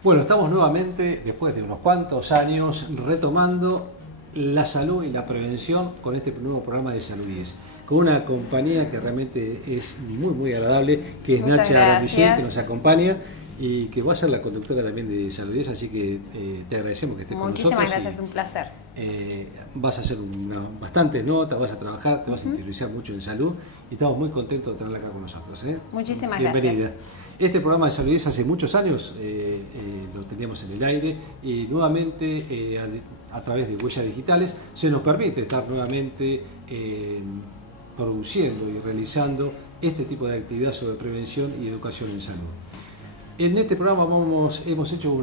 Bueno, estamos nuevamente, después de unos cuantos años, retomando la salud y la prevención con este nuevo programa de Salud 10, con una compañía que realmente es muy agradable, que es Muchas Nacha Arandillén, que gracias. nos acompaña y que va a ser la conductora también de Salud 10, así que te agradecemos que estés con Muchísimas nosotros. gracias, un placer. Vas a hacer bastantes notas, vas a trabajar, te vas a interiorizar mucho en salud y estamos muy contentos de tenerla acá con nosotros. Muchísimas Bienvenida. gracias. Este programa de Salud 10 hace muchos años lo teníamos en el aire y nuevamente a través de huellas digitales se nos permite estar nuevamente produciendo y realizando este tipo de actividad sobre prevención y educación en salud. En este programa hemos hecho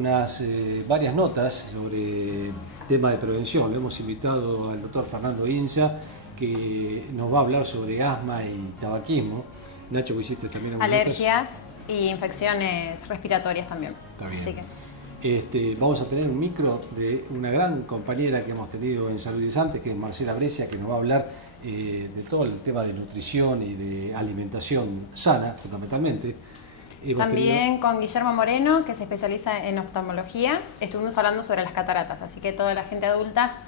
varias notas sobre tema de prevención. Le hemos invitado al doctor Fernando Inza, que nos va a hablar sobre asma y tabaquismo. Nacho, vos hiciste también algunas Alergias y infecciones respiratorias también. Está bien. Así que Vamos a tener un micro de una gran compañera que hemos tenido en Salud 10 antes, que es Marcela Brescia, que nos va a hablar de todo el tema de nutrición y de alimentación sana, fundamentalmente. también con Guillermo Moreno, que se especializa en oftalmología, estuvimos hablando sobre las cataratas, así que toda la gente adulta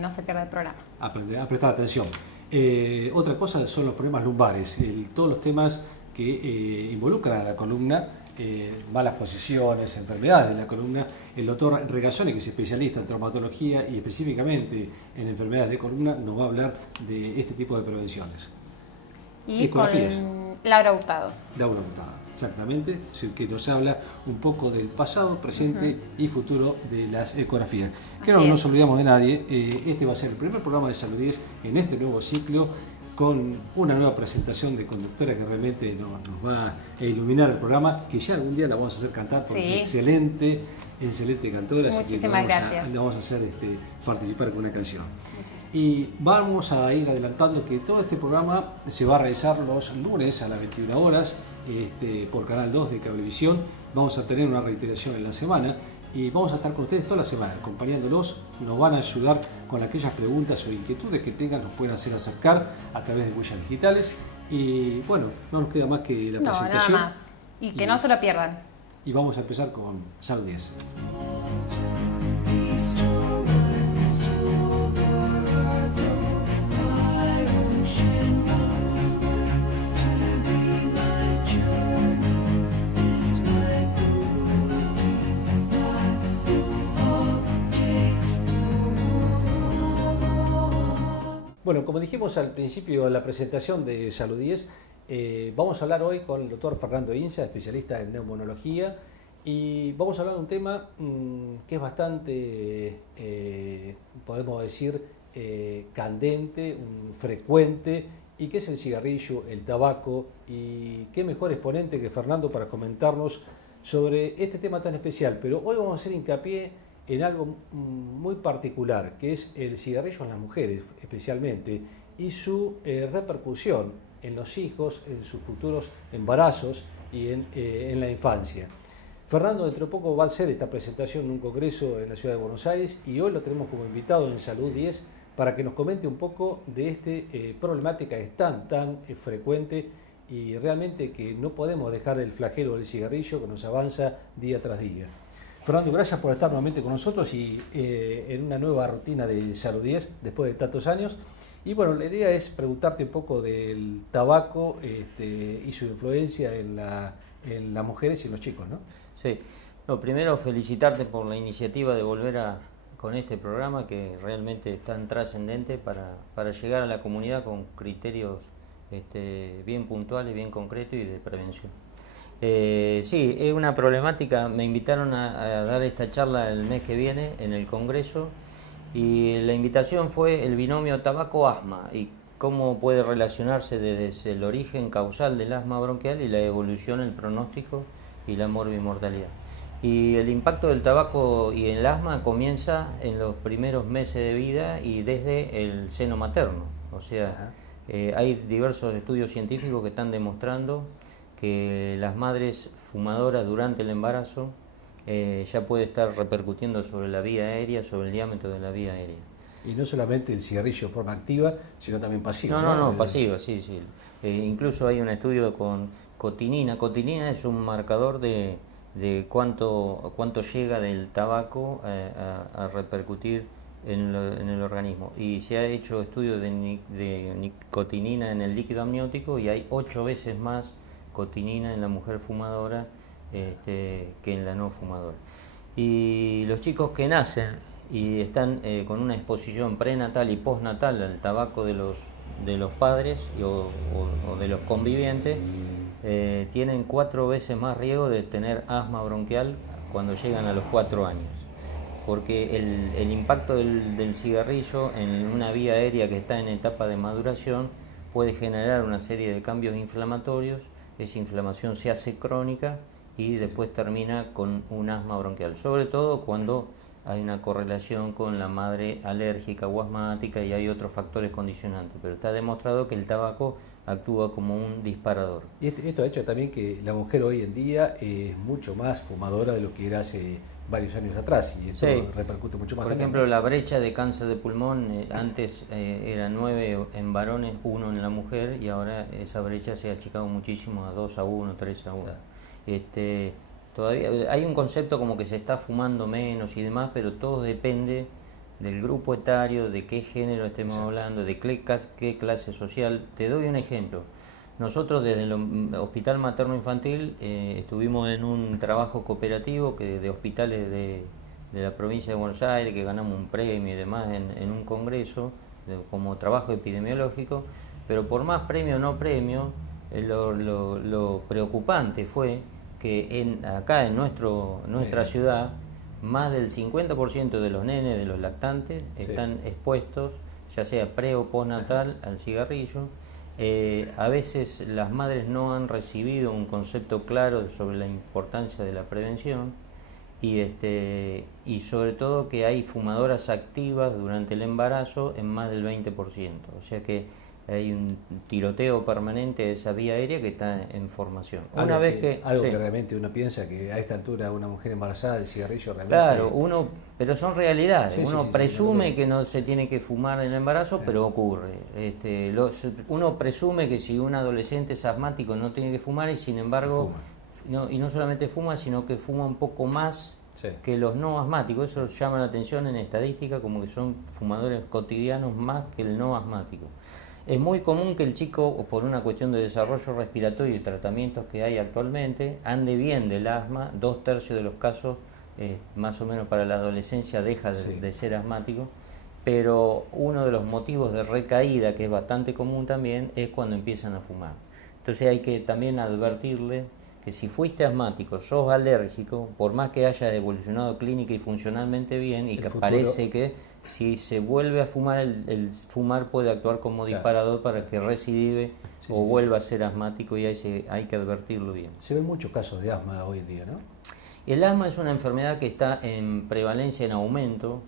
no se pierda el programa. A prestar atención. Otra cosa son los problemas lumbares, todos los temas que involucran a la columna, malas posiciones, enfermedades de la columna. El doctor Regazzoni, que es especialista en traumatología y específicamente en enfermedades de columna, nos va a hablar de este tipo de prevenciones. Y con Laura Hurtado. Laura Hurtado, exactamente, que nos habla un poco del pasado, presente y futuro de las ecografías. Que no nos olvidamos de nadie, este va a ser el primer programa de Salud 10 en este nuevo ciclo, con una nueva presentación de conductora que realmente nos va a iluminar el programa, que ya algún día la vamos a hacer cantar porque es excelente cantora. Muchísimas gracias. Le vamos a hacer participar con una canción. Y vamos a ir adelantando que todo este programa se va a realizar los lunes a las 21 horas por Canal 2 de Cablevisión. Vamos a tener una reiteración en la semana y vamos a estar con ustedes toda la semana acompañándolos. Nos van a ayudar con aquellas preguntas o inquietudes que tengan, nos pueden hacer acercar a través de huellas digitales. Y bueno, no nos queda más que la presentación. Nada más. Y que no se lo pierdan. Y vamos a empezar con Salud 10. Bueno, como dijimos al principio de la presentación de Salud 10, vamos a hablar hoy con el doctor Fernando Inza, especialista en neumonología, y vamos a hablar de un tema que es bastante, podemos decir, candente, frecuente, y que es el cigarrillo, el tabaco, y qué mejor exponente que Fernando para comentarnos sobre este tema tan especial. Pero hoy vamos a hacer hincapié en algo muy particular, que es el cigarrillo en las mujeres especialmente, y su repercusión en los hijos, en sus futuros embarazos y en la infancia. Fernando dentro de poco va a hacer esta presentación en un congreso en la ciudad de Buenos Aires y hoy lo tenemos como invitado en Salud 10 para que nos comente un poco de esta problemática que es tan frecuente y realmente que no podemos dejar el flagelo del cigarrillo que nos avanza día tras día. Fernando, gracias por estar nuevamente con nosotros y en una nueva rutina de Salud 10 después de tantos años. Y bueno, la idea es preguntarte un poco del tabaco y su influencia en las mujeres y en los chicos, ¿no? Sí, primero felicitarte por la iniciativa de volver con este programa que realmente es tan trascendente para llegar a la comunidad con criterios bien puntuales, bien concretos y de prevención. Sí, es una problemática. Me invitaron a dar esta charla el mes que viene en el Congreso y la invitación fue el binomio tabaco-asma y cómo puede relacionarse desde el origen causal del asma bronquial y la evolución, el pronóstico y la morbimortalidad. Y el impacto del tabaco y el asma comienza en los primeros meses de vida y desde el seno materno. O sea, hay diversos estudios científicos que están demostrando que las madres fumadoras durante el embarazo ya puede estar repercutiendo sobre la vía aérea, sobre el diámetro de la vía aérea. Y no solamente el cigarrillo de forma activa, sino también pasiva. No, pasiva, sí. Incluso hay un estudio con cotinina. Cotinina es un marcador de de cuánto llega del tabaco a repercutir en el organismo. Y se ha hecho estudios de nicotinina en el líquido amniótico y hay 8 veces más cotinina en la mujer fumadora que en la no fumadora. Y los chicos que nacen y están con una exposición prenatal y postnatal al tabaco de los padres o de los convivientes, tienen 4 veces más riesgo de tener asma bronquial cuando llegan a los 4 años. Porque el impacto del cigarrillo en una vía aérea que está en etapa de maduración puede generar una serie de cambios inflamatorios. Esa inflamación se hace crónica y después termina con un asma bronquial, sobre todo cuando hay una correlación con la madre alérgica o asmática y hay otros factores condicionantes, pero está demostrado que el tabaco actúa como un disparador. Y esto ha hecho también que la mujer hoy en día es mucho más fumadora de lo que era hace varios años atrás, y esto repercute mucho más. Por ejemplo, la brecha de cáncer de pulmón antes era 9 en varones, 1 en la mujer, y ahora esa brecha se ha achicado muchísimo a 2 a 1, 3 a 1. Todavía hay un concepto como que se está fumando menos y demás, pero todo depende del grupo etario, de qué género estemos hablando, de qué clase social. Te doy un ejemplo. Nosotros desde el Hospital Materno Infantil estuvimos en un trabajo cooperativo de hospitales de la provincia de Buenos Aires, que ganamos un premio y demás en un congreso como trabajo epidemiológico, pero por más premio o no premio, lo preocupante fue que acá en nuestra ciudad, más del 50% de los nenes, de los lactantes, están expuestos, ya sea pre o postnatal, al cigarrillo. A veces las madres no han recibido un concepto claro sobre la importancia de la prevención y sobre todo que hay fumadoras activas durante el embarazo en más del 20%. O sea que hay un tiroteo permanente de esa vía aérea que está en formación. Algo que realmente uno piensa que a esta altura una mujer embarazada de cigarrillo realmente... Claro, pero son realidades. Uno presume que no se tiene que fumar en el embarazo, pero ocurre. Uno presume que si un adolescente es asmático no tiene que fumar y sin embargo, no solamente fuma, sino que fuma un poco más que los no asmáticos. Eso llama la atención en estadística, como que son fumadores cotidianos más que el no asmático. Es muy común que el chico, por una cuestión de desarrollo respiratorio y tratamientos que hay actualmente, ande bien del asma. 2/3 de los casos, más o menos para la adolescencia, deja de ser asmático. Pero uno de los motivos de recaída, que es bastante común también, es cuando empiezan a fumar. Entonces hay que también advertirle que si fuiste asmático, sos alérgico, por más que haya evolucionado clínica y funcionalmente bien, y que parece que si se vuelve a fumar, el fumar puede actuar como disparador para que recidive o vuelva a ser asmático, y hay que advertirlo bien. Se ven muchos casos de asma hoy en día, ¿no? El asma es una enfermedad que está en prevalencia, en aumento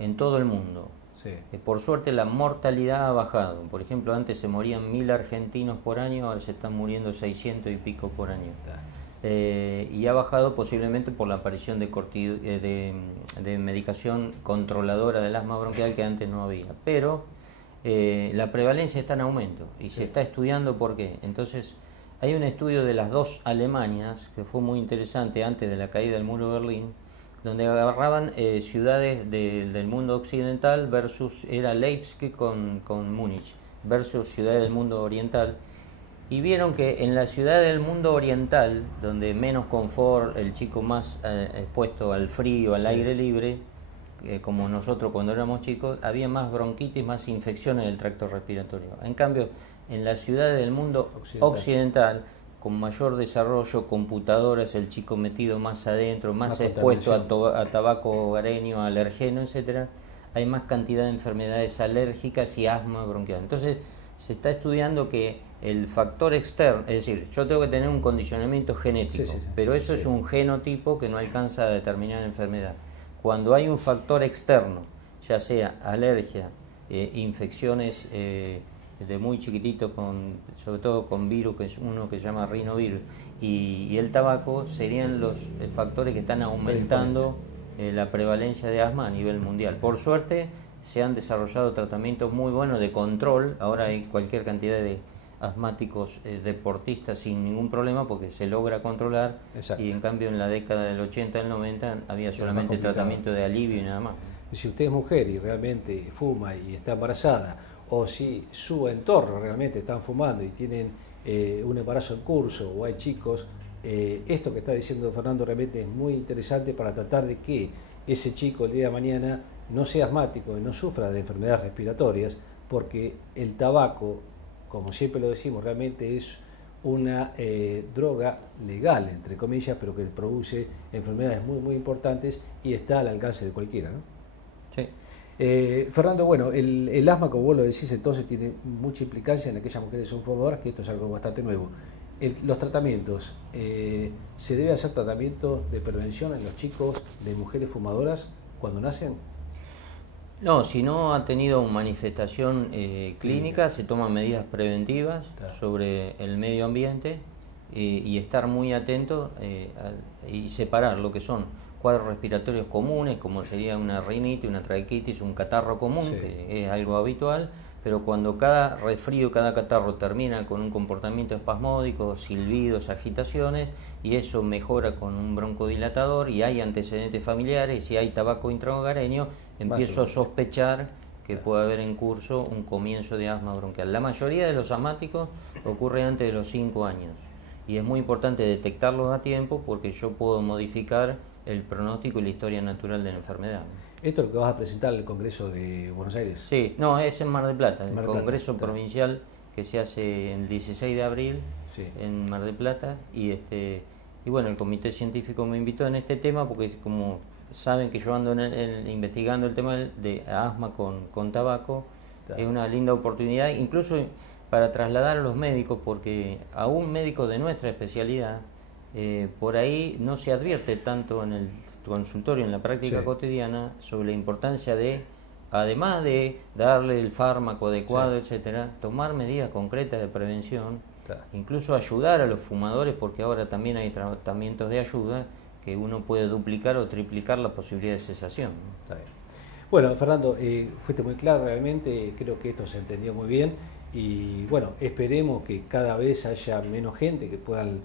en todo el mundo. Por suerte la mortalidad ha bajado. Por ejemplo, antes se morían 1000 argentinos por año, ahora se están muriendo 600 y pico por año. Y ha bajado posiblemente por la aparición de medicación controladora del asma bronquial, que antes no había. Pero la prevalencia está en aumento y se está estudiando por qué. Entonces, hay un estudio de las 2 Alemanias que fue muy interesante antes de la caída del muro de Berlín, donde agarraban ciudades del mundo occidental era Leipzig con Múnich, versus ciudades del mundo oriental, y vieron que en la ciudad del mundo oriental, donde menos confort, el chico más expuesto al frío, al aire libre, como nosotros cuando éramos chicos, había más bronquitis, más infecciones del tracto respiratorio. En cambio, en la ciudad del mundo occidental con mayor desarrollo, computadoras, el chico metido más adentro, más expuesto a tabaco hogareño, a alergeno, etcétera, hay más cantidad de enfermedades alérgicas y asma bronquial. Entonces, se está estudiando que el factor externo, es decir, yo tengo que tener un condicionamiento genético, pero eso es un genotipo que no alcanza a determinar la enfermedad. Cuando hay un factor externo, ya sea alergia, infecciones de muy chiquitito, sobre todo con virus, que es uno que se llama rinovirus, y el tabaco, serían los factores que están aumentando la prevalencia de asma a nivel mundial. Por suerte se han desarrollado tratamientos muy buenos de control. Ahora hay cualquier cantidad de asmáticos deportistas sin ningún problema porque se logra controlar. Exacto. Y en cambio en la década del 80 y el 90 había solamente tratamiento de alivio y nada más. Si usted es mujer y realmente fuma y está embarazada, o si su entorno realmente están fumando y tienen un embarazo en curso, o hay chicos, esto que está diciendo Fernando realmente es muy interesante para tratar de que ese chico el día de mañana no sea asmático y no sufra de enfermedades respiratorias, porque el tabaco, como siempre lo decimos, realmente es una droga legal, entre comillas, pero que produce enfermedades muy, muy importantes y está al alcance de cualquiera, ¿no? Sí. Fernando, bueno, el asma, como vos lo decís, entonces tiene mucha implicancia en aquellas mujeres que son fumadoras, que esto es algo bastante nuevo. Los tratamientos, ¿se debe hacer tratamiento de prevención en los chicos de mujeres fumadoras cuando nacen? No, si no ha tenido manifestación clínica, se toman medidas preventivas sobre el medio ambiente y estar muy atento y separar lo que son cuadros respiratorios comunes, como sería una rinitis, una traiquitis, un catarro común, sí, que es algo habitual, pero cuando cada resfrío, cada catarro termina con un comportamiento espasmódico, silbidos, agitaciones, y eso mejora con un broncodilatador y hay antecedentes familiares, y hay tabaco intrahogareño, empiezo a sospechar que puede haber en curso un comienzo de asma bronquial. La mayoría de los asmáticos ocurre antes de los 5 años y es muy importante detectarlos a tiempo porque yo puedo modificar el pronóstico y la historia natural de la enfermedad. ¿Esto es lo que vas a presentar en el Congreso de Buenos Aires? Sí, no, es en Mar del Plata, el Congreso Provincial que se hace el 16 de abril, sí, en Mar del Plata, y bueno, el comité científico me invitó en este tema porque como saben que yo ando investigando el tema de asma con tabaco, es una linda oportunidad, incluso para trasladar a los médicos, porque a un médico de nuestra especialidad, por ahí no se advierte tanto en el consultorio, en la práctica, sí, cotidiana, sobre la importancia de, además de darle el fármaco adecuado, sí, etcétera, tomar medidas concretas de prevención, claro, incluso ayudar a los fumadores, porque ahora también hay tratamientos de ayuda que uno puede duplicar o triplicar la posibilidad de cesación. Está bien. Bueno, Fernando, fuiste muy claro realmente, creo que esto se entendió muy bien y bueno, esperemos que cada vez haya menos gente que puedan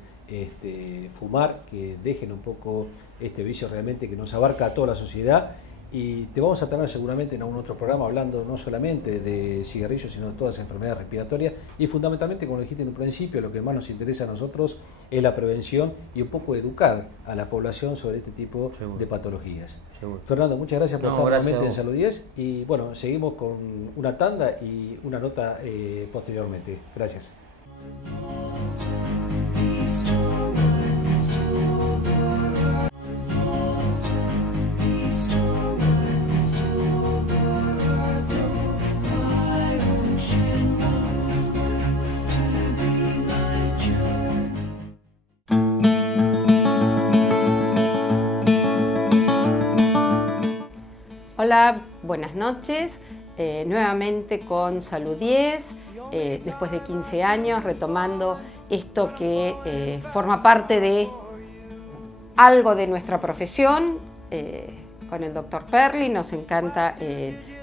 fumar, que dejen un poco este vicio realmente que nos abarca a toda la sociedad, y te vamos a tener seguramente en algún otro programa hablando no solamente de cigarrillos sino de todas las enfermedades respiratorias y fundamentalmente, como dijiste en un principio, lo que más nos interesa a nosotros es la prevención y un poco educar a la población sobre este tipo, seguro, de patologías. Seguro. Fernando, muchas gracias por estar nuevamente en Salud 10 y bueno, seguimos con una tanda y una nota posteriormente. Gracias. Hola, buenas noches, nuevamente con Salud 10, después de 15 años retomando esto que forma parte de algo de nuestra profesión, con el doctor Perli nos encanta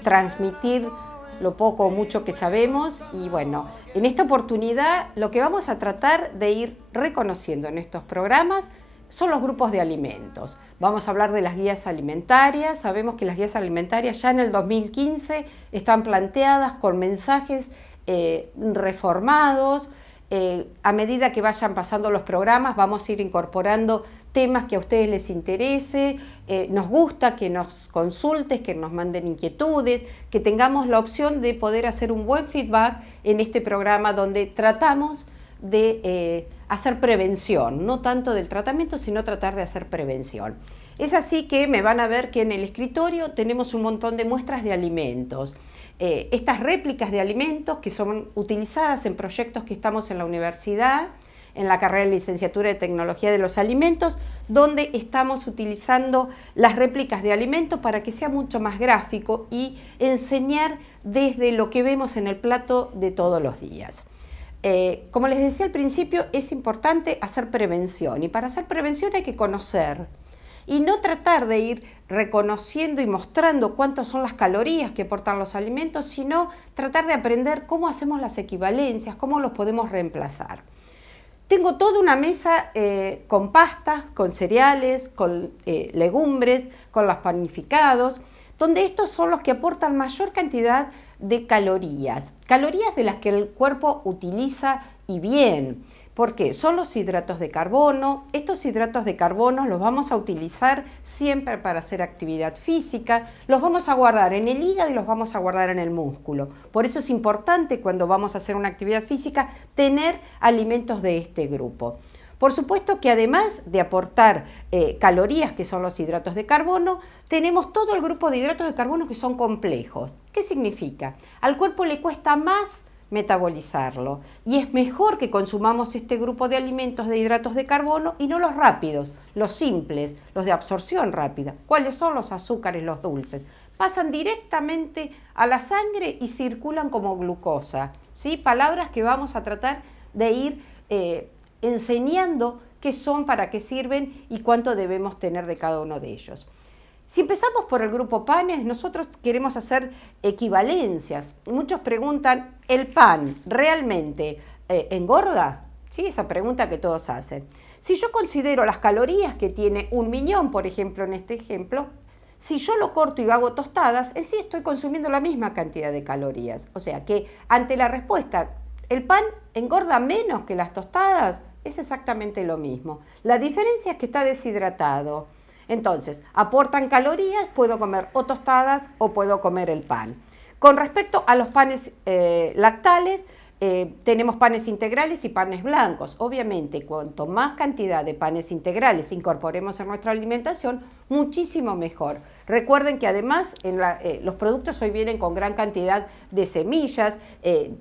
transmitir lo poco o mucho que sabemos y bueno, en esta oportunidad lo que vamos a tratar de ir reconociendo en estos programas son los grupos de alimentos. Vamos a hablar de las guías alimentarias. Sabemos que las guías alimentarias ya en el 2015 están planteadas con mensajes reformados. A medida que vayan pasando los programas vamos a ir incorporando temas que a ustedes les interese. Nos gusta que nos consultes, que nos manden inquietudes, que tengamos la opción de poder hacer un buen feedback en este programa donde tratamos de hacer prevención, no tanto del tratamiento, sino tratar de hacer prevención. Es así que me van a ver que en el escritorio tenemos un montón de muestras de alimentos. Estas réplicas de alimentos que son utilizadas en proyectos que estamos en la universidad, en la carrera de licenciatura de Tecnología de los Alimentos, donde estamos utilizando las réplicas de alimentos para que sea mucho más gráfico y enseñar desde lo que vemos en el plato de todos los días. Como les decía al principio, es importante hacer prevención y para hacer prevención hay que conocer. y no tratar de ir reconociendo y mostrando cuántas son las calorías que aportan los alimentos, sino tratar de aprender cómo hacemos las equivalencias, cómo los podemos reemplazar. Tengo toda una mesa con pastas, con cereales, con legumbres, con los panificados, donde estos son los que aportan mayor cantidad de calorías de las que el cuerpo utiliza y bien. ¿Por qué? Son los hidratos de carbono. Estos hidratos de carbono los vamos a utilizar siempre para hacer actividad física, los vamos a guardar en el hígado y los vamos a guardar en el músculo. Por eso es importante cuando vamos a hacer una actividad física tener alimentos de este grupo. Por supuesto que además de aportar calorías, que son los hidratos de carbono, tenemos todo el grupo de hidratos de carbono que son complejos. ¿Qué significa? Al cuerpo le cuesta más metabolizarlo y es mejor que consumamos este grupo de alimentos de hidratos de carbono y no los rápidos, los simples, los de absorción rápida. ¿Cuáles son los azúcares, los dulces? Pasan directamente a la sangre y circulan como glucosa, ¿sí? Palabras que vamos a tratar de ir enseñando qué son, para qué sirven y cuánto debemos tener de cada uno de ellos. Si empezamos por el grupo panes, nosotros queremos hacer equivalencias. Muchos preguntan, ¿el pan realmente engorda? ¿Sí? Esa pregunta que todos hacen. Si yo considero las calorías que tiene un miñón, por ejemplo, en este ejemplo, si yo lo corto y hago tostadas, en sí estoy consumiendo la misma cantidad de calorías. O sea que ante la respuesta, ¿el pan engorda menos que las tostadas? Es exactamente lo mismo. La diferencia es que está deshidratado. Entonces, aportan calorías, puedo comer o tostadas o puedo comer el pan. Con respecto a los panes lactales, tenemos panes integrales y panes blancos. Obviamente, cuanto más cantidad de panes integrales incorporemos en nuestra alimentación, muchísimo mejor. Recuerden que además los productos hoy vienen con gran cantidad de semillas,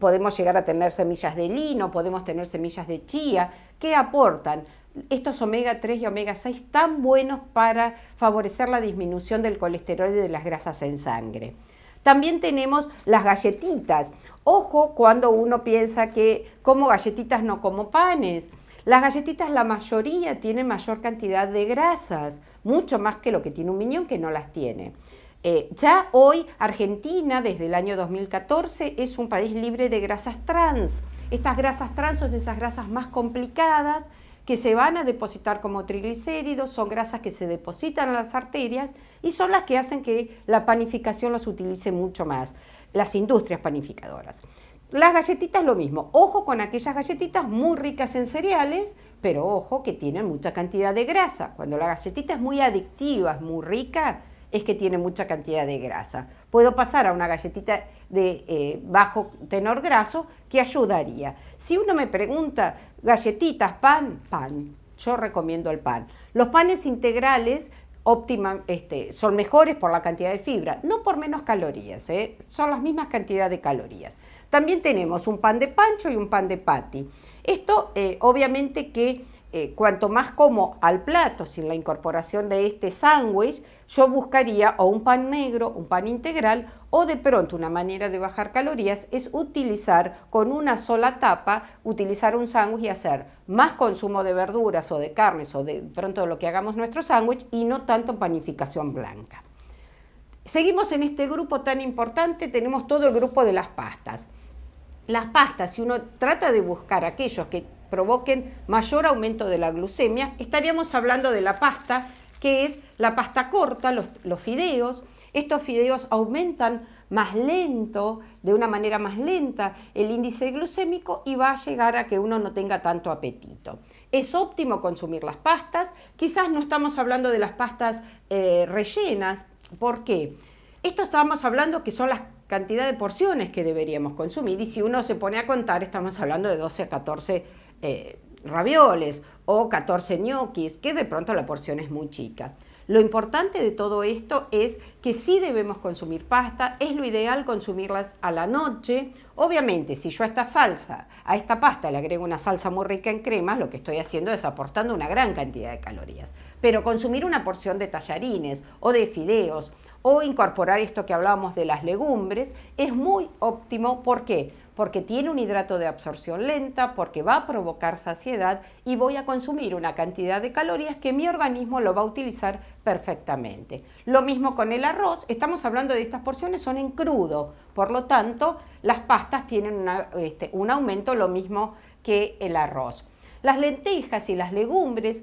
podemos llegar a tener semillas de lino, podemos tener semillas de chía, que aportan estos omega 3 y omega 6 tan buenos para favorecer la disminución del colesterol y de las grasas en sangre. También tenemos las galletitas. Ojo cuando uno piensa que como galletitas no como panes. Las galletitas, la mayoría, tienen mayor cantidad de grasas, mucho más que lo que tiene un miñón, que no las tiene. Ya hoy Argentina, desde el año 2014, es un país libre de grasas trans. Estas grasas trans son esas grasas más complicadas que se van a depositar como triglicéridos, son grasas que se depositan en las arterias y son las que hacen que la panificación los utilice mucho más, las industrias panificadoras. Las galletitas lo mismo, ojo con aquellas galletitas muy ricas en cereales, pero ojo que tienen mucha cantidad de grasa. Cuando la galletita es muy adictiva, es muy rica, es que tiene mucha cantidad de grasa. Puedo pasar a una galletita de bajo tenor graso que ayudaría. Si uno me pregunta, galletitas, pan, yo recomiendo el pan. Los panes integrales son mejores por la cantidad de fibra, no por menos calorías, son las mismas cantidades de calorías. También tenemos un pan de pancho y un pan de patty. Esto obviamente que cuanto más como al plato sin la incorporación de este sándwich, yo buscaría o un pan negro, un pan integral, o de pronto una manera de bajar calorías es utilizar con una sola tapa, utilizar un sándwich y hacer más consumo de verduras o de carnes o de pronto lo que hagamos nuestro sándwich y no tanto panificación blanca. Seguimos en este grupo tan importante, tenemos todo el grupo de las pastas. Las pastas, si uno trata de buscar aquellos que provoquen mayor aumento de la glucemia, estaríamos hablando de la pasta, que es la pasta corta, los fideos. Estos fideos aumentan más lento, de una manera más lenta, el índice glucémico y va a llegar a que uno no tenga tanto apetito. Es óptimo consumir las pastas, quizás no estamos hablando de las pastas rellenas. ¿Por qué? Esto estábamos hablando que son las cantidad de porciones que deberíamos consumir y si uno se pone a contar estamos hablando de 12 a 14 ravioles o 14 ñoquis, que de pronto la porción es muy chica. Lo importante de todo esto es que sí debemos consumir pasta, es lo ideal consumirlas a la noche. Obviamente, si yo a esta pasta le agrego una salsa muy rica en cremas, lo que estoy haciendo es aportando una gran cantidad de calorías. Pero consumir una porción de tallarines o de fideos o incorporar esto que hablábamos de las legumbres es muy óptimo. ¿Por qué? porque tiene un hidrato de absorción lenta, porque va a provocar saciedad y voy a consumir una cantidad de calorías que mi organismo lo va a utilizar perfectamente. Lo mismo con el arroz, estamos hablando de estas porciones, son en crudo, por lo tanto las pastas tienen un aumento lo mismo que el arroz. Las lentejas y las legumbres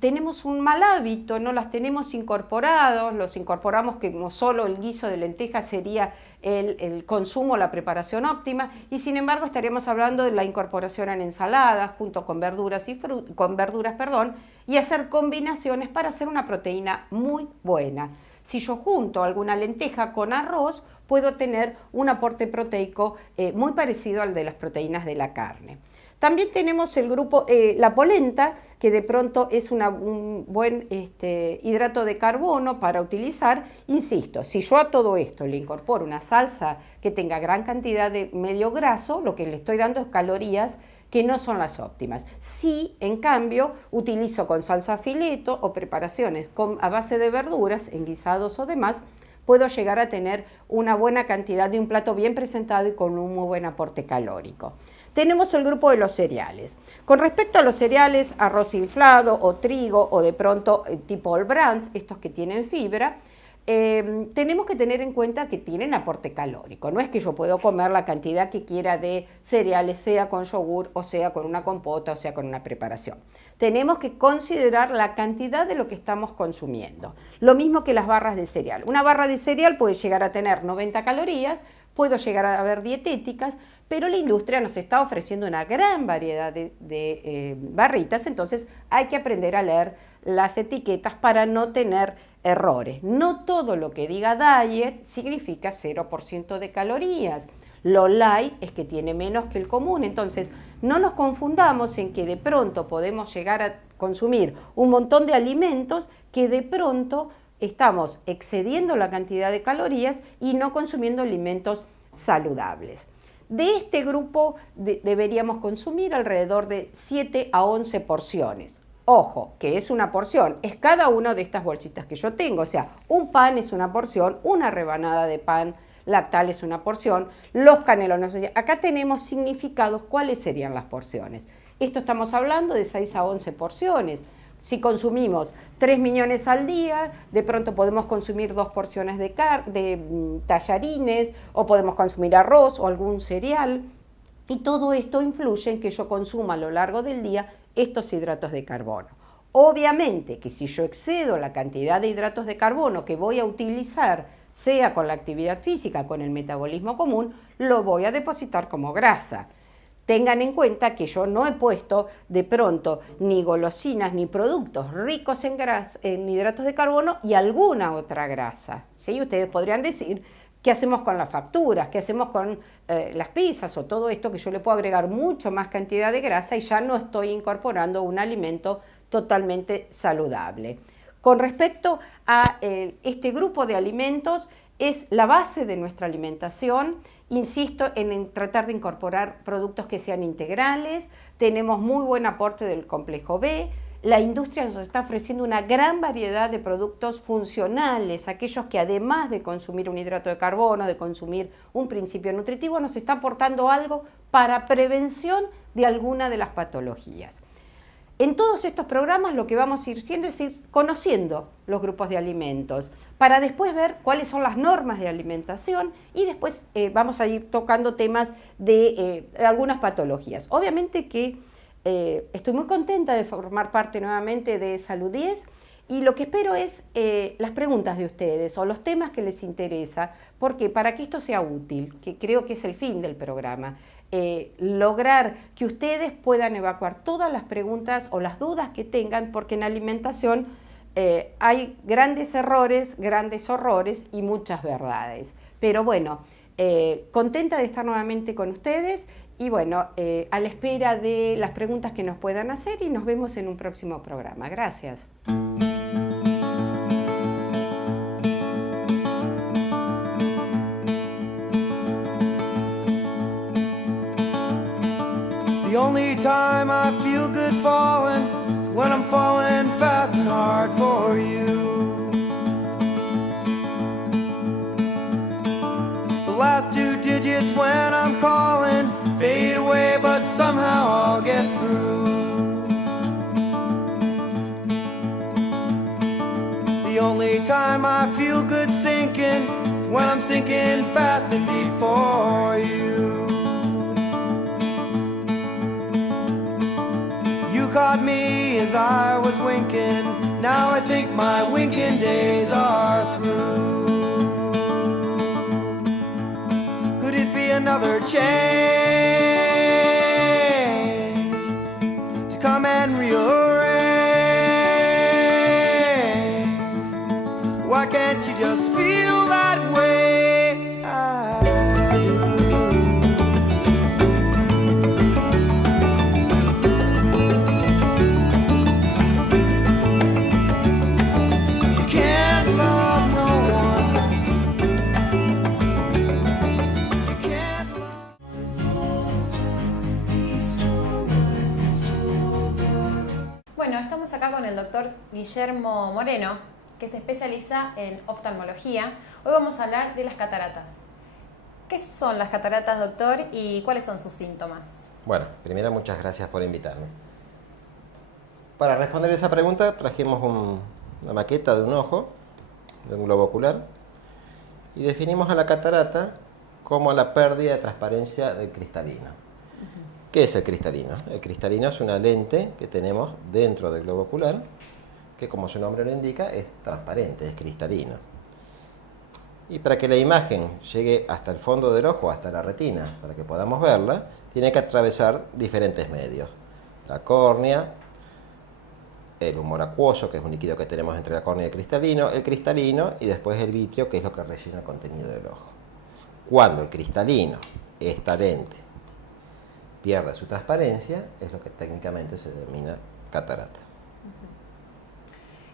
tenemos un mal hábito, no las tenemos incorporados, los incorporamos que no solo el guiso de lentejas sería el consumo, la preparación óptima, y sin embargo estaríamos hablando de la incorporación en ensaladas junto con verduras y hacer combinaciones para hacer una proteína muy buena. Si yo junto alguna lenteja con arroz, puedo tener un aporte proteico muy parecido al de las proteínas de la carne. También tenemos el grupo, la polenta, que de pronto es un buen hidrato de carbono para utilizar. Insisto, si yo a todo esto le incorporo una salsa que tenga gran cantidad de medio graso, lo que le estoy dando es calorías que no son las óptimas. Si, en cambio, utilizo con salsa fileto o preparaciones a base de verduras, en guisados o demás, puedo llegar a tener una buena cantidad de un plato bien presentado y con un muy buen aporte calórico. Tenemos el grupo de los cereales. Con respecto a los cereales, arroz inflado o trigo o de pronto tipo All Brans, estos que tienen fibra, tenemos que tener en cuenta que tienen aporte calórico. No es que yo puedo comer la cantidad que quiera de cereales, sea con yogur o sea con una compota o sea con una preparación. Tenemos que considerar la cantidad de lo que estamos consumiendo. Lo mismo que las barras de cereal. Una barra de cereal puede llegar a tener 90 calorías, puedo llegar a ver dietéticas, pero la industria nos está ofreciendo una gran variedad de barritas, entonces hay que aprender a leer las etiquetas para no tener errores. No todo lo que diga diet significa 0% de calorías. Lo light es que tiene menos que el común, entonces no nos confundamos en que de pronto podemos llegar a consumir un montón de alimentos que de pronto estamos excediendo la cantidad de calorías y no consumiendo alimentos saludables. De este grupo deberíamos consumir alrededor de 7 a 11 porciones. Ojo, que es una porción, es cada una de estas bolsitas que yo tengo, o sea, un pan es una porción, una rebanada de pan lactal es una porción, los canelones, acá tenemos significados cuáles serían las porciones. Esto estamos hablando de 6 a 11 porciones. Si consumimos 3 millones al día, de pronto podemos consumir 2 porciones de tallarines o podemos consumir arroz o algún cereal. Y todo esto influye en que yo consuma a lo largo del día estos hidratos de carbono. Obviamente que si yo excedo la cantidad de hidratos de carbono que voy a utilizar, sea con la actividad física, con el metabolismo común, lo voy a depositar como grasa. Tengan en cuenta que yo no he puesto de pronto ni golosinas ni productos ricos en hidratos de carbono y alguna otra grasa. ¿Sí? Ustedes podrían decir, ¿qué hacemos con las facturas? ¿Qué hacemos con las pizzas o todo esto que yo le puedo agregar mucho más cantidad de grasa y ya no estoy incorporando un alimento totalmente saludable? Con respecto a este grupo de alimentos, es la base de nuestra alimentación. Insisto en tratar de incorporar productos que sean integrales, tenemos muy buen aporte del complejo B, la industria nos está ofreciendo una gran variedad de productos funcionales, aquellos que además de consumir un hidrato de carbono, de consumir un principio nutritivo, nos está aportando algo para prevención de alguna de las patologías. En todos estos programas lo que vamos a ir haciendo es ir conociendo los grupos de alimentos para después ver cuáles son las normas de alimentación y después vamos a ir tocando temas de algunas patologías. Obviamente que estoy muy contenta de formar parte nuevamente de Salud 10 y lo que espero es las preguntas de ustedes o los temas que les interesa, porque para que esto sea útil, que creo que es el fin del programa, lograr que ustedes puedan evacuar todas las preguntas o las dudas que tengan, porque en alimentación hay grandes errores, grandes horrores y muchas verdades. Pero bueno, contenta de estar nuevamente con ustedes y bueno, a la espera de las preguntas que nos puedan hacer y nos vemos en un próximo programa. Gracias. The only time I feel good falling is when I'm falling fast and hard for you. The last 2 digits when I'm calling The only time I feel good sinking is when I'm sinking fast and deep for you. You caught me as I was winking. Now I think my winking days are through. Could it be another change to come and rearrange? Why can't you just feel that way? I do. You can't love no one. You can't love. Bueno, estamos acá con el doctor Guillermo Moreno, que se especializa en oftalmología. Hoy vamos a hablar de las cataratas. ¿Qué son las cataratas, doctor, y cuáles son sus síntomas? Bueno, primero muchas gracias por invitarme. Para responder esa pregunta trajimos una maqueta de un ojo, de un globo ocular, y definimos a la catarata como la pérdida de transparencia del cristalino. ¿Qué es el cristalino? El cristalino es una lente que tenemos dentro del globo ocular, que como su nombre lo indica, es transparente, es cristalino. Y para que la imagen llegue hasta el fondo del ojo, hasta la retina, para que podamos verla, tiene que atravesar diferentes medios. La córnea, el humor acuoso, que es un líquido que tenemos entre la córnea y el cristalino, y después el vitrio, que es lo que rellena el contenido del ojo. Cuando el cristalino, esta lente, pierde su transparencia, es lo que técnicamente se denomina catarata.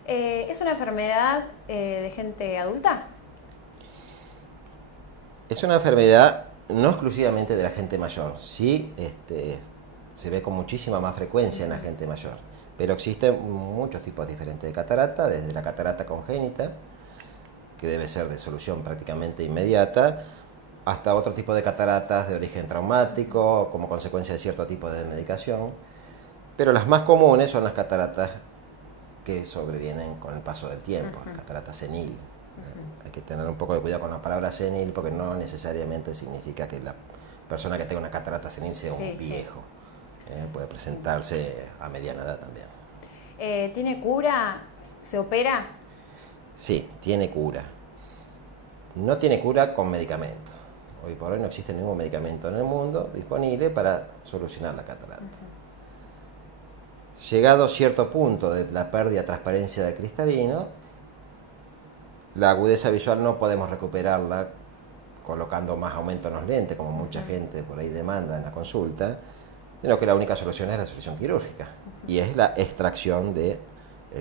¿Es una enfermedad de gente adulta? Es una enfermedad no exclusivamente de la gente mayor, sí se ve con muchísima más frecuencia en la gente mayor, pero existen muchos tipos diferentes de catarata, desde la catarata congénita, que debe ser de solución prácticamente inmediata, hasta otro tipo de cataratas de origen traumático, como consecuencia de cierto tipo de medicación, pero las más comunes son las cataratas que sobrevienen con el paso del tiempo, la catarata senil. Hay que tener un poco de cuidado con la palabra senil porque no necesariamente significa que la persona que tenga una catarata senil sea un viejo. Puede presentarse a mediana edad también. ¿Tiene cura? ¿Se opera? Sí, tiene cura. No tiene cura con medicamento. Hoy por hoy no existe ningún medicamento en el mundo disponible para solucionar la catarata. Llegado cierto punto de la pérdida de transparencia del cristalino, la agudeza visual no podemos recuperarla colocando más aumento en los lentes, como mucha gente por ahí demanda en la consulta, sino que la única solución es la solución quirúrgica, y es la extracción del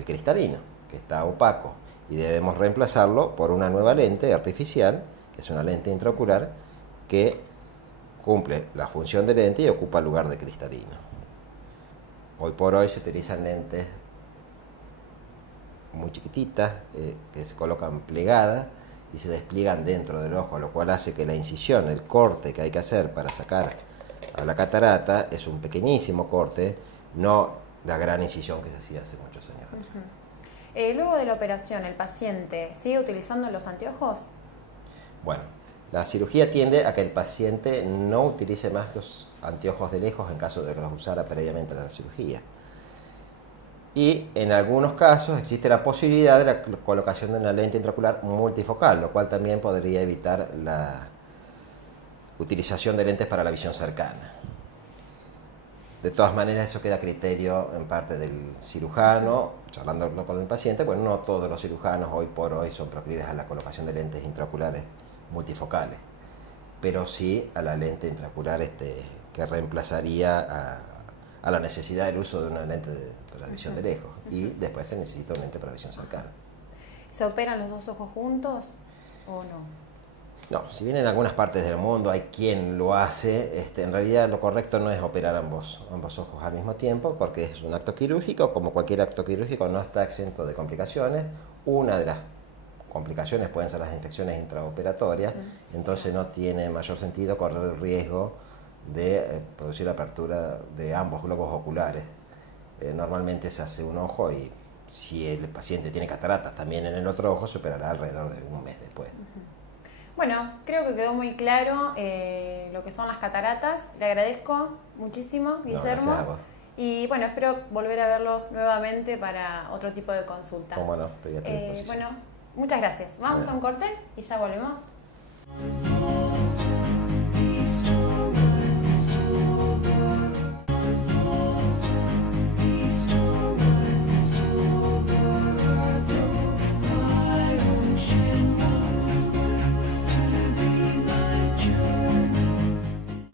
cristalino, que está opaco, y debemos reemplazarlo por una nueva lente artificial, que es una lente intraocular, que cumple la función de lente y ocupa el lugar de cristalino. Hoy por hoy se utilizan lentes muy chiquititas que se colocan plegadas y se despliegan dentro del ojo, lo cual hace que la incisión, el corte que hay que hacer para sacar a la catarata es un pequeñísimo corte, no la gran incisión que se hacía hace muchos años atrás. Luego de la operación, ¿el paciente sigue utilizando los anteojos? Bueno, la cirugía tiende a que el paciente no utilice más los anteojos de lejos en caso de que los usara previamente a la cirugía. Y en algunos casos existe la posibilidad de la colocación de una lente intraocular multifocal, lo cual también podría evitar la utilización de lentes para la visión cercana. De todas maneras, eso queda a criterio en parte del cirujano, charlándolo con el paciente. Bueno, no todos los cirujanos hoy por hoy son proclives a la colocación de lentes intraoculares multifocales, pero sí a la lente intraocular que reemplazaría a la necesidad del uso de una lente para visión de lejos, y después se necesita una lente para visión cercana. ¿Se operan los dos ojos juntos o no? No, si bien en algunas partes del mundo hay quien lo hace, en realidad lo correcto no es operar ambos ojos al mismo tiempo, porque es un acto quirúrgico. Como cualquier acto quirúrgico no está exento de complicaciones. Una de las complicaciones pueden ser las infecciones intraoperatorias, entonces no tiene mayor sentido correr el riesgo de producir apertura de ambos globos oculares. Normalmente se hace un ojo y Si el paciente tiene cataratas también en el otro ojo, se operará alrededor de un mes después. Bueno, creo que quedó muy claro lo que son las cataratas. Le agradezco muchísimo, Guillermo. Gracias a vos. Y bueno, espero volver a verlo nuevamente para otro tipo de consulta. Bueno, estoy a tu disposición. Bueno, muchas gracias. Vamos a un corte y ya volvemos.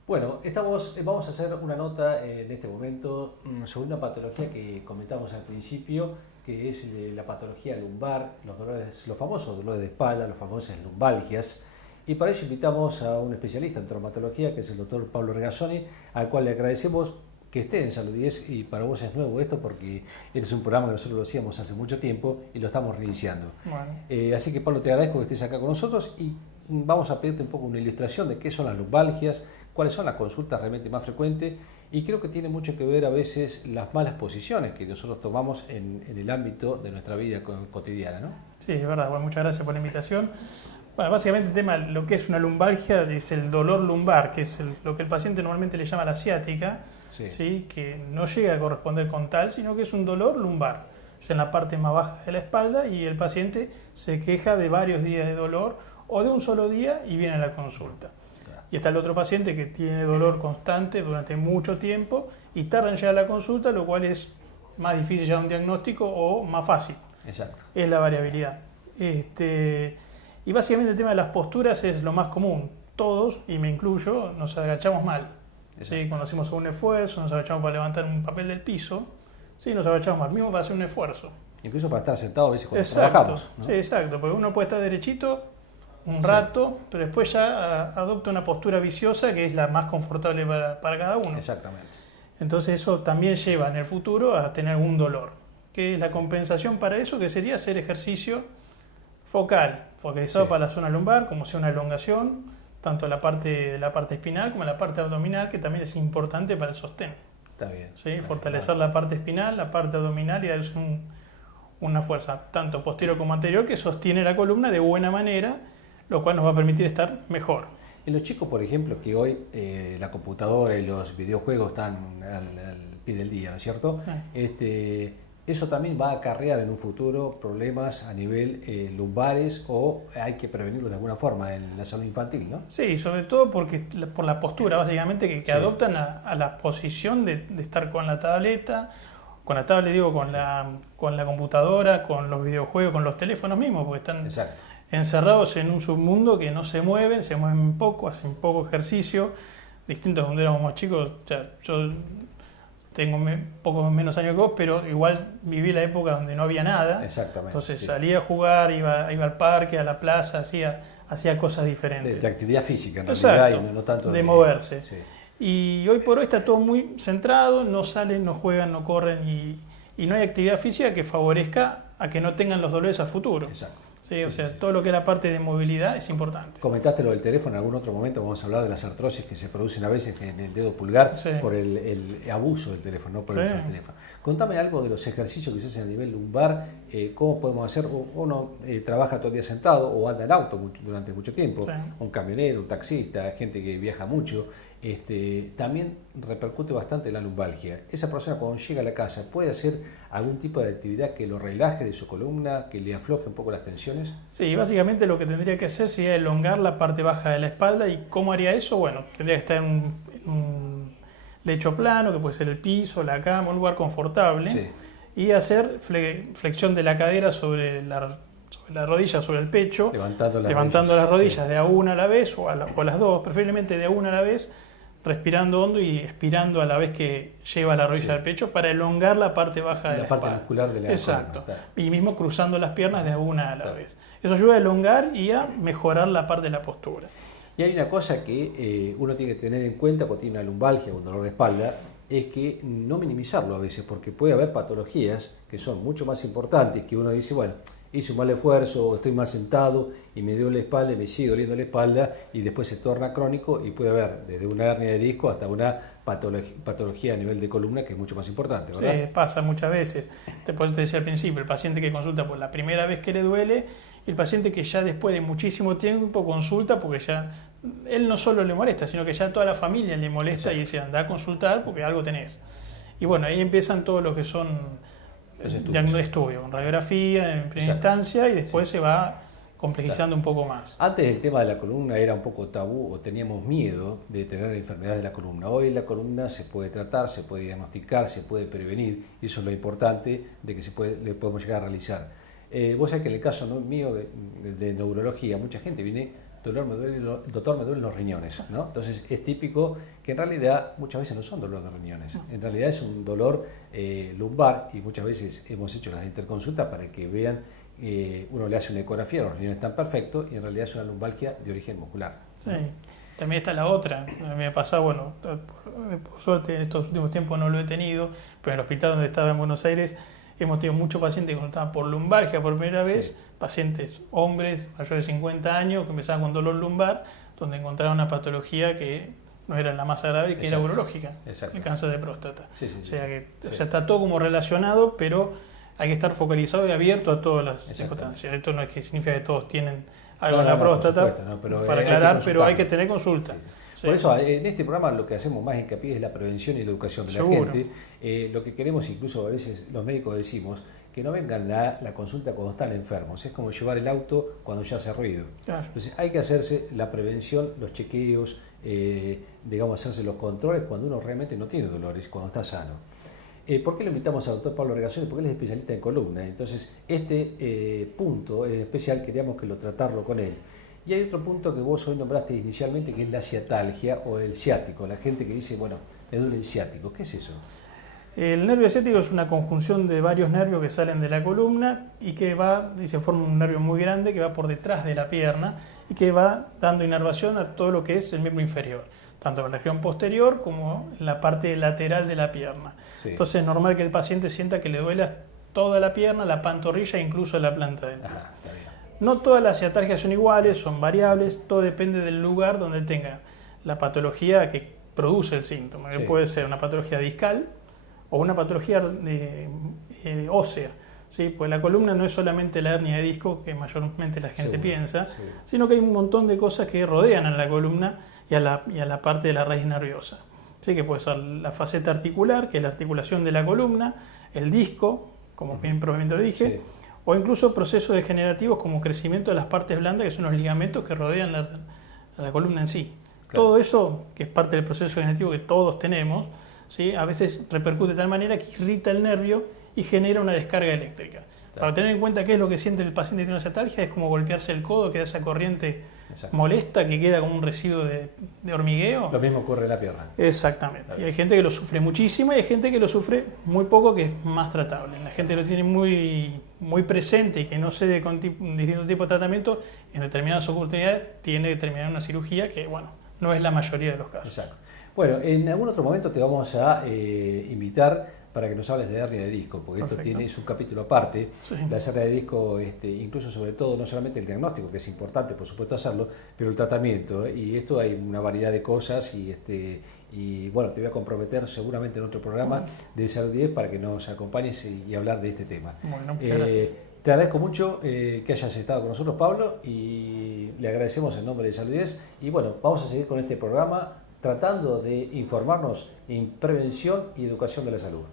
Bueno, vamos a hacer una nota en este momento sobre una patología que comentamos al principio, que es la patología lumbar, los famosos dolores de espalda, las famosas lumbalgias. Y para ello invitamos a un especialista en traumatología, que es el doctor Pablo Regazzoni, al cual le agradecemos que esté en Salud 10, y para vos es nuevo esto porque este es un programa que nosotros lo hacíamos hace mucho tiempo y lo estamos reiniciando. Bueno. Así que Pablo, te agradezco que estés acá con nosotros y vamos a pedirte un poco una ilustración de qué son las lumbalgias, cuáles son las consultas realmente más frecuentes, y creo que tiene mucho que ver a veces las malas posiciones que nosotros tomamos en el ámbito de nuestra vida cotidiana, ¿no? Sí, es verdad. Bueno, muchas gracias por la invitación. Bueno, básicamente el tema, lo que es una lumbalgia es el dolor lumbar, que es lo que el paciente normalmente le llama la ciática, ¿sí? Que no llega a corresponder con tal, sino que es un dolor lumbar, o sea, en la parte más baja de la espalda, y el paciente se queja de varios días de dolor o de un solo día y viene a la consulta. Y está el otro paciente que tiene dolor constante durante mucho tiempo y tarda en llegar a la consulta, lo cual es más difícil llegar a un diagnóstico o más fácil. Exacto. Es la variabilidad. Y básicamente el tema de las posturas es lo más común. Todos, y me incluyo, nos agachamos mal. ¿Sí? Cuando hacemos un esfuerzo, nos agachamos para levantar un papel del piso, sí, nos agachamos mal, mismo para hacer un esfuerzo. Incluso para estar sentado a veces cuando exacto, trabajamos, ¿no? Sí, exacto, porque uno puede estar derechito un rato, pero después ya adopta una postura viciosa que es la más confortable para cada uno. Exactamente. Entonces eso también lleva en el futuro a tener un dolor, que es la compensación para eso, que sería hacer ejercicio focalizado para la zona lumbar, como sea una elongación, tanto la parte espinal como la parte abdominal, que también es importante para el sostén. Está bien. ¿Sí? Fortalecer la parte espinal, la parte abdominal y darles una fuerza tanto posterior como anterior que sostiene la columna de buena manera, lo cual nos va a permitir estar mejor. En los chicos, por ejemplo, que hoy la computadora y los videojuegos están al pie del día, ¿no es cierto? Sí. Eso también va a acarrear en un futuro problemas a nivel lumbares, o hay que prevenirlos de alguna forma en la salud infantil, ¿no? Sí, sobre todo por la postura, básicamente, que adoptan a la posición de estar con la tableta, con la computadora, con los videojuegos, con los teléfonos mismos, porque están encerrados en un submundo que no se mueven poco, hacen poco ejercicio, distintos cuando éramos más chicos. O sea, yo tengo poco menos años que vos, pero igual viví la época donde no había nada. Exactamente. Entonces salía a jugar, iba al parque, a la plaza, hacía cosas diferentes. De actividad física, en realidad, y no tanto de moverse. Sí. Y hoy por hoy está todo muy centrado, no salen, no juegan, no corren, y no hay actividad física que favorezca a que no tengan los dolores a futuro. Exacto. Sí, o sea, todo lo que es la parte de movilidad es importante. Comentaste lo del teléfono, en algún otro momento vamos a hablar de las artrosis que se producen a veces en el dedo pulgar por el abuso del teléfono, no por el uso del teléfono. Contame algo de los ejercicios que se hacen a nivel lumbar, cómo podemos hacer. Uno trabaja todo el día sentado o anda en auto durante mucho tiempo, un camionero, un taxista, gente que viaja mucho. También repercute bastante la lumbalgia. Esa persona cuando llega a la casa puede hacer algún tipo de actividad que lo relaje de su columna, que le afloje un poco las tensiones. Sí, básicamente lo que tendría que hacer sería elongar la parte baja de la espalda. ¿Y cómo haría eso? Bueno, tendría que estar en un lecho plano, que puede ser el piso, la cama, un lugar confortable, y hacer flexión de la cadera sobre la rodilla, sobre el pecho, levantando las rodillas de a una a la vez o a las dos, preferiblemente de a una a la vez, respirando hondo y expirando a la vez que lleva la rodilla al pecho para elongar la parte baja de la espalda. La parte muscular de la Exacto. Columna, y mismo cruzando las piernas de a una a la vez. Eso ayuda a elongar y a mejorar la parte de la postura. Y hay una cosa que uno tiene que tener en cuenta cuando tiene una lumbalgia o un dolor de espalda, es que no minimizarlo a veces, porque puede haber patologías que son mucho más importantes, que uno dice, bueno, hice un mal esfuerzo o estoy mal sentado y me duele la espalda y me sigue doliendo la espalda y después se torna crónico y puede haber desde una hernia de disco hasta una patología a nivel de columna, que es mucho más importante, ¿verdad? Sí, pasa muchas veces. Por eso te decía al principio, el paciente que consulta por la primera vez que le duele, y el paciente que ya después de muchísimo tiempo consulta porque ya él no solo le molesta, sino que ya toda la familia le molesta. Exacto. Y dice, anda a consultar porque algo tenés. Y bueno, ahí empiezan todos los que son diagnósticos de estudio, radiografía en primera instancia y después se va complejizando un poco más. Antes el tema de la columna era un poco tabú o teníamos miedo de tener enfermedades de la columna. Hoy la columna se puede tratar, se puede diagnosticar, se puede prevenir y eso es lo importante de que le podemos llegar a realizar. Vos sabés que en el caso mío de neurología, mucha gente viene, doctor, me duelen los riñones, ¿no? Entonces es típico que en realidad muchas veces no son dolor de riñones, en realidad es un dolor lumbar y muchas veces hemos hecho las interconsultas para que vean, uno le hace una ecografía, los riñones están perfectos y en realidad es una lumbalgia de origen muscular. Sí, también está la otra, me ha pasado, bueno, por suerte en estos últimos tiempos no lo he tenido, pero en el hospital donde estaba en Buenos Aires hemos tenido muchos pacientes que consultaban por lumbalgia por primera vez, pacientes hombres mayores de 50 años que empezaban con dolor lumbar, donde encontraron una patología que no era la más agradable, que era urológica, el cáncer de próstata. O sea, está todo como relacionado, pero hay que estar focalizado y abierto a todas las circunstancias. Esto no es que significa que todos tienen algo en la próstata, para aclarar, pero hay que tener consulta. Sí. Por eso en este programa lo que hacemos más hincapié es la prevención y la educación de la gente. Lo que queremos, incluso a veces los médicos decimos, que no vengan a la consulta cuando están enfermos. Es como llevar el auto cuando ya hace ruido. Claro. Entonces hay que hacerse la prevención, los chequeos, digamos, hacerse los controles cuando uno realmente no tiene dolores, cuando está sano. ¿Por qué lo invitamos al doctor Pablo Regazzoni? Porque él es especialista en columna. Entonces este punto en especial queríamos que lo tratarlo con él. Y hay otro punto que vos hoy nombraste inicialmente, que es la ciatalgia o el ciático. La gente que dice, bueno, me duele el ciático. ¿Qué es eso? El nervio ciático es una conjunción de varios nervios que salen de la columna y que va, y se forma un nervio muy grande que va por detrás de la pierna y que va dando inervación a todo lo que es el miembro inferior, tanto en la región posterior como en la parte lateral de la pierna. Sí. Entonces es normal que el paciente sienta que le duele toda la pierna, la pantorrilla e incluso la planta del pie. No todas las ciatalgias son iguales, son variables, todo depende del lugar donde tenga la patología que produce el síntoma, que puede ser una patología discal o una patología ósea. ¿Sí? Pues la columna no es solamente la hernia de disco, que mayormente la gente piensa, sino que hay un montón de cosas que rodean a la columna y a la parte de la raíz nerviosa. ¿Sí? Que puede ser la faceta articular, que es la articulación de la columna, el disco, como bien probablemente lo dije, o incluso procesos degenerativos como crecimiento de las partes blandas, que son los ligamentos que rodean la columna en sí. Claro. Todo eso, que es parte del proceso degenerativo que todos tenemos, ¿sí? A veces repercute de tal manera que irrita el nervio y genera una descarga eléctrica. Claro. Para tener en cuenta qué es lo que siente el paciente que tiene una ciatalgia, es como golpearse el codo, que da esa corriente molesta que queda como un residuo de hormigueo. Lo mismo ocurre en la pierna. Exactamente. Y hay gente que lo sufre muchísimo y hay gente que lo sufre muy poco, que es más tratable. La gente lo tiene muy presente y que no cede con distintos tipos de tratamiento, en determinadas oportunidades tiene que terminar una cirugía que, bueno, no es la mayoría de los casos. Exacto. Bueno, en algún otro momento te vamos a invitar para que nos hables de hernia de disco, porque esto tiene un capítulo aparte. La hernia de disco, incluso sobre todo, no solamente el diagnóstico, que es importante, por supuesto, hacerlo, pero el tratamiento. Y esto hay una variedad de cosas y bueno, te voy a comprometer seguramente en otro programa de Salud 10 para que nos acompañes y hablar de este tema. Bueno, muchas gracias. Te agradezco mucho que hayas estado con nosotros, Pablo, y le agradecemos en nombre de Salud 10. Y bueno, vamos a seguir con este programa tratando de informarnos en prevención y educación de la salud.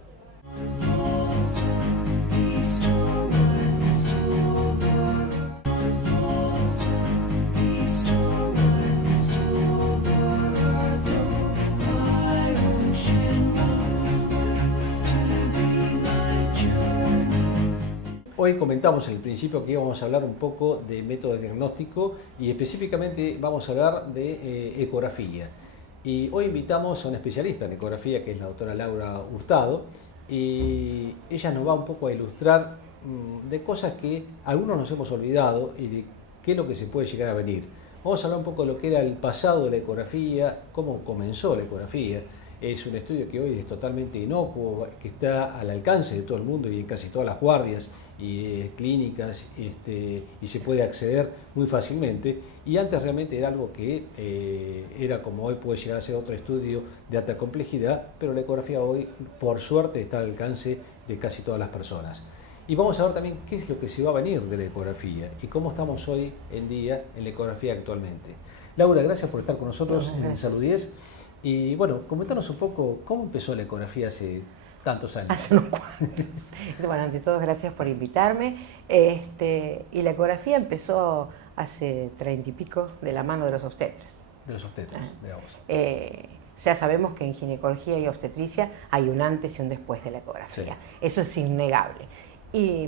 Hoy comentamos en el principio que íbamos a hablar un poco de método de diagnóstico y específicamente vamos a hablar de ecografía. Y hoy invitamos a una especialista en ecografía que es la doctora Laura Hurtado y ella nos va un poco a ilustrar de cosas que algunos nos hemos olvidado y de qué es lo que se puede llegar a venir. Vamos a hablar un poco de lo que era el pasado de la ecografía, cómo comenzó la ecografía. Es un estudio que hoy es totalmente inocuo, que está al alcance de todo el mundo y en casi todas las guardias y clínicas, y se puede acceder muy fácilmente. Y antes realmente era algo que era como hoy puede llegar a ser otro estudio de alta complejidad, pero la ecografía hoy, por suerte, está al alcance de casi todas las personas. Y vamos a ver también qué es lo que se va a venir de la ecografía y cómo estamos hoy en día en la ecografía actualmente. Laura, gracias por estar con nosotros en Salud 10. Y bueno, comentanos un poco cómo empezó la ecografía hace tantos años. Hace unos cuantos. Bueno, ante todo, gracias por invitarme. Y la ecografía empezó hace 30 y pico de la mano de los obstetras. De los obstetras, veamos. Ya sabemos que en ginecología y obstetricia hay un antes y un después de la ecografía. Sí. Eso es innegable.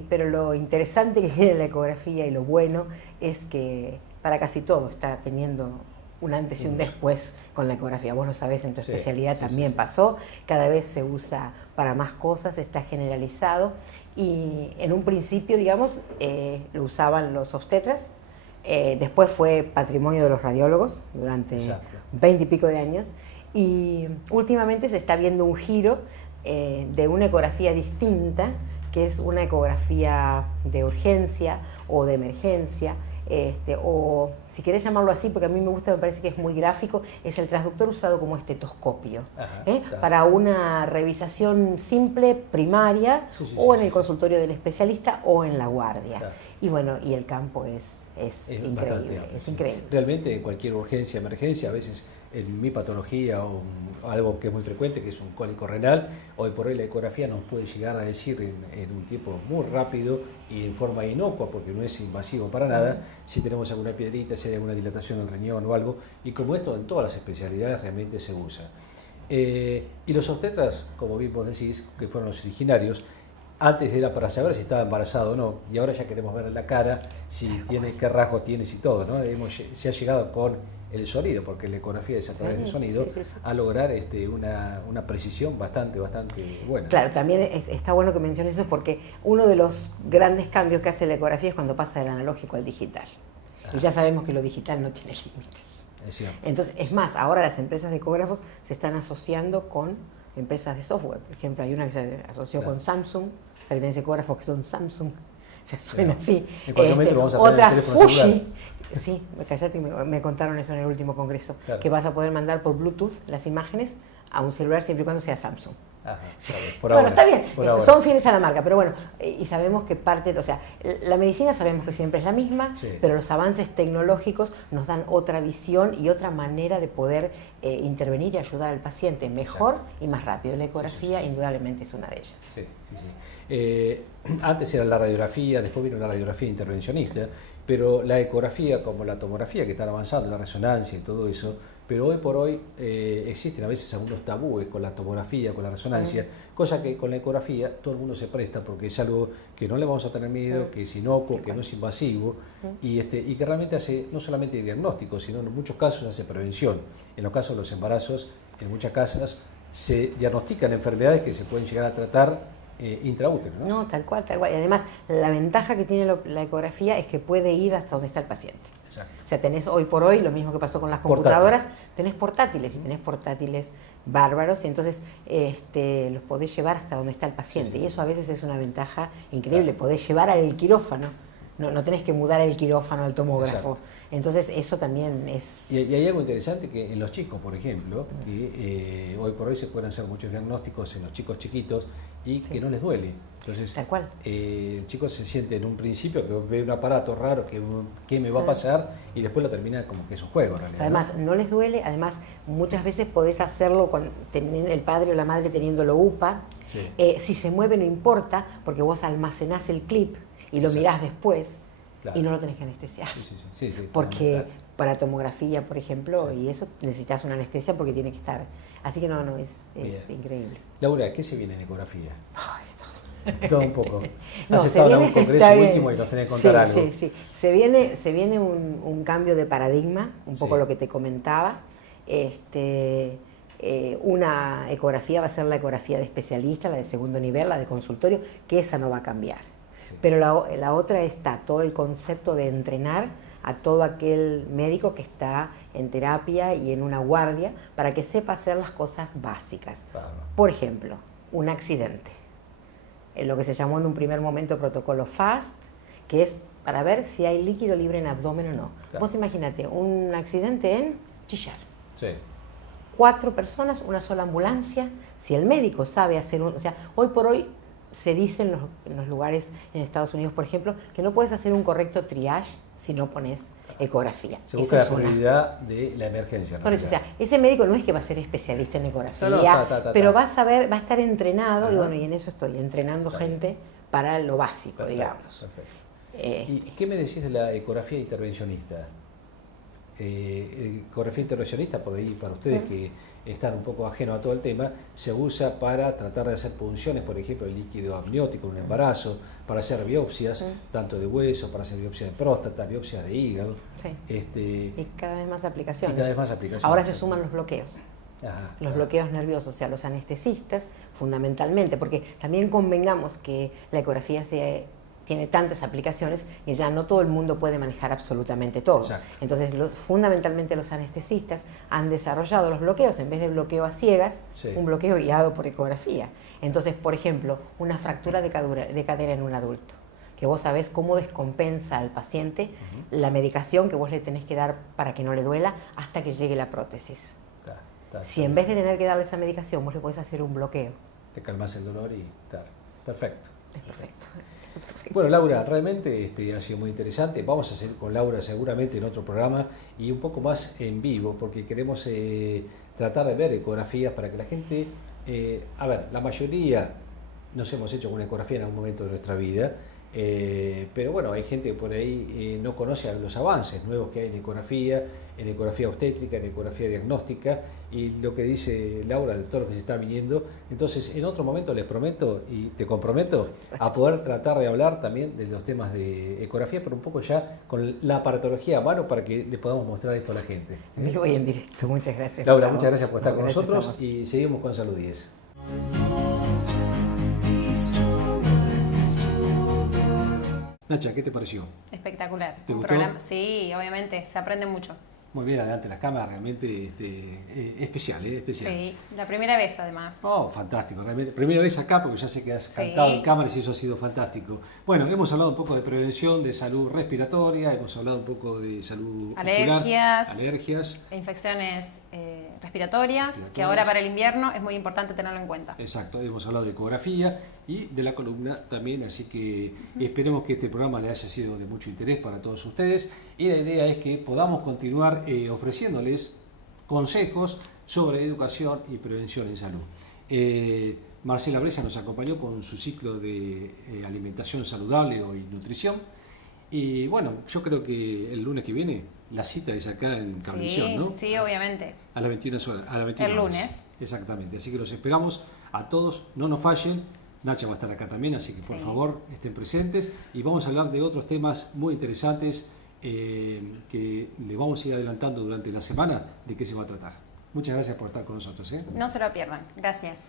Pero lo interesante que tiene la ecografía y lo bueno es que para casi todo está teniendo un antes y un después con la ecografía. Vos lo sabés, en tu especialidad también pasó. Cada vez se usa para más cosas, está generalizado. Y en un principio, digamos, lo usaban los obstetras. Después fue patrimonio de los radiólogos durante 20 y pico de años. Y últimamente se está viendo un giro de una ecografía distinta, que es una ecografía de urgencia o de emergencia, o si querés llamarlo así, porque a mí me gusta, me parece que es muy gráfico, es el transductor usado como estetoscopio, para una revisación simple, primaria, o en el consultorio del especialista o en la guardia. Claro. Y bueno, y el campo es increíble, es increíble. Realmente en cualquier urgencia, emergencia, a veces en mi patología o algo que es muy frecuente, que es un cólico renal, hoy por hoy la ecografía nos puede llegar a decir en un tiempo muy rápido y en forma inocua, porque no es invasivo para nada, si tenemos alguna piedrita, si hay alguna dilatación del riñón o algo, y como esto en todas las especialidades realmente se usa. Y los obstetras, como bien vos decís, que fueron los originarios, antes era para saber si estaba embarazado o no, y ahora ya queremos ver en la cara si tiene, qué rasgos tienes y todo, ¿no? Se ha llegado con el sonido, porque la ecografía es a través del sonido, a lograr una precisión bastante buena. Claro, también está bueno que menciones eso, porque uno de los grandes cambios que hace la ecografía es cuando pasa del analógico al digital. Y ya sabemos que lo digital no tiene límites. Es cierto. Entonces, es más, ahora las empresas de ecógrafos se están asociando con empresas de software. Por ejemplo, hay una que se asoció con Samsung, o sea, que tenés ecógrafos que son Samsung, se suena así. En cualquier momento vamos a poner otra el teléfono Fuji. celular. Sí, callate, me contaron eso en el último congreso, claro, que vas a poder mandar por Bluetooth las imágenes a un celular siempre y cuando sea Samsung. Ajá, claro, bueno, ahora, está bien, son fieles a la marca, pero bueno, y sabemos que parte, o sea, la medicina sabemos que siempre es la misma, pero los avances tecnológicos nos dan otra visión y otra manera de poder intervenir y ayudar al paciente mejor y más rápido. La ecografía indudablemente es una de ellas. Sí. Antes era la radiografía, después vino la radiografía intervencionista, pero la ecografía, como la tomografía, que están avanzando, la resonancia y todo eso, pero hoy por hoy existen a veces algunos tabúes con la tomografía, con la resonancia, cosa que con la ecografía todo el mundo se presta porque es algo que no le vamos a tener miedo, que es inocuo, que no es invasivo, y que realmente hace no solamente diagnóstico, sino en muchos casos hace prevención. En los casos de los embarazos, en muchas casas se diagnostican enfermedades que se pueden llegar a tratar intraútero, ¿no? No, tal cual. Y además, la ventaja que tiene la ecografía es que puede ir hasta donde está el paciente. Exacto. O sea, tenés hoy por hoy, lo mismo que pasó con las computadoras, tenés portátiles, y tenés portátiles bárbaros, y entonces los podés llevar hasta donde está el paciente. Y eso a veces es una ventaja increíble. Podés llevar al quirófano, no tenés que mudar el quirófano al tomógrafo. Exacto. Entonces eso también es... Y hay algo interesante que en los chicos, por ejemplo, que hoy por hoy se pueden hacer muchos diagnósticos en los chicos chiquitos y que no les duele. Entonces, tal cual. El chico se siente en un principio que ve un aparato raro, que me va a pasar, y después lo termina como que es un juego en realidad. Además, no les duele, además muchas veces podés hacerlo con el padre o la madre teniéndolo UPA. Si se mueve no importa, porque vos almacenás el clip y lo mirás después. Claro. Y no lo tenés que anestesiar. Sí, porque para tomografía, por ejemplo, y eso necesitas una anestesia porque tiene que estar. Así que es increíble. Laura, ¿qué se viene en ecografía? Todo un poco. Has estado en un congreso último y nos tenés que contar algo. Sí. Se viene un cambio de paradigma, un poco lo que te comentaba. Una ecografía va a ser la ecografía de especialista, la de segundo nivel, la de consultorio, que esa no va a cambiar. Pero la otra está todo el concepto de entrenar a todo aquel médico que está en terapia y en una guardia para que sepa hacer las cosas básicas. Claro. Por ejemplo, un accidente. lo que se llamó en un primer momento protocolo FAST, que es para ver si hay líquido libre en abdomen o no. Claro. Vos imagínate un accidente en Chillar. Sí. 4 personas, una sola ambulancia. Si el médico sabe hacer o sea, hoy por hoy se dice en los lugares en Estados Unidos, por ejemplo, que no puedes hacer un correcto triage si no pones ecografía. Se busca la prioridad de la emergencia. Por eso, o sea, ese médico no es que va a ser especialista en ecografía, No, pero va a saber, va a estar entrenado, y bueno, y en eso estoy, entrenando Está bien. gente para lo básico, Perfecto, digamos. perfecto. ¿Y qué me decís de la ecografía intervencionista? Ecografía intervencionista, por ahí para ustedes que están un poco ajenos a todo el tema, se usa para tratar de hacer punciones, por ejemplo, el líquido amniótico en un embarazo, para hacer biopsias, tanto de hueso, para hacer biopsias de próstata, biopsias de hígado. Sí. Y cada vez más aplicaciones. Y cada vez más aplicaciones. Ahora se suman los bloqueos. Ajá, los bloqueos nerviosos, o sea, los anestesistas, fundamentalmente, porque también convengamos que la ecografía tiene tantas aplicaciones que ya no todo el mundo puede manejar absolutamente todo. Exacto. Entonces, fundamentalmente los anestesistas han desarrollado los bloqueos, en vez de bloqueo a ciegas, un bloqueo guiado por ecografía. Entonces, por ejemplo, una fractura de cadera en un adulto, que vos sabés cómo descompensa al paciente la medicación que vos le tenés que dar para que no le duela hasta que llegue la prótesis. Si en vez de tener que darle esa medicación, vos le podés hacer un bloqueo. Te calmas el dolor y tal. Perfecto. Es perfecto. Bueno, Laura, realmente ha sido muy interesante. Vamos a seguir con Laura seguramente en otro programa y un poco más en vivo, porque queremos tratar de ver ecografías para que la gente... a ver, la mayoría nos hemos hecho una ecografía en algún momento de nuestra vida, pero bueno, hay gente que por ahí no conoce los avances nuevos que hay en ecografía obstétrica, en ecografía diagnóstica, y lo que dice Laura de todo lo que se está viniendo. Entonces, en otro momento les prometo y te comprometo a poder tratar de hablar también de los temas de ecografía, pero un poco ya con la aparatología a mano para que le podamos mostrar esto a la gente. Me voy en directo, muchas gracias. Laura, muchas gracias por estar con nosotros estamos. y seguimos con Salud 10. Nacha, ¿qué te pareció? Espectacular. ¿Te gustó? Sí, obviamente, se aprende mucho. Muy bien, adelante las cámaras, realmente especial, especial. Sí, la primera vez además. Oh, fantástico, realmente. Primera vez acá porque ya sé que has cantado en cámaras y eso ha sido fantástico. Bueno, hemos hablado un poco de prevención, de salud respiratoria, hemos hablado un poco de salud alergias, alergias, infecciones respiratorias, que ahora para el invierno es muy importante tenerlo en cuenta. Exacto, hemos hablado de ecografía y de la columna también, así que esperemos que este programa le haya sido de mucho interés para todos ustedes y la idea es que podamos continuar ofreciéndoles consejos sobre educación y prevención en salud. Marcela Bresa nos acompañó con su ciclo de alimentación saludable y nutrición. Y bueno, yo creo que el lunes que viene la cita es acá en Cablevisión, ¿no? Sí, obviamente. A las 21 horas. A las 21 el horas. lunes. Exactamente. Así que los esperamos a todos. No nos fallen. Nacha va a estar acá también, así que por favor estén presentes. Y vamos a hablar de otros temas muy interesantes que le vamos a ir adelantando durante la semana de qué se va a tratar. Muchas gracias por estar con nosotros. No se lo pierdan. Gracias.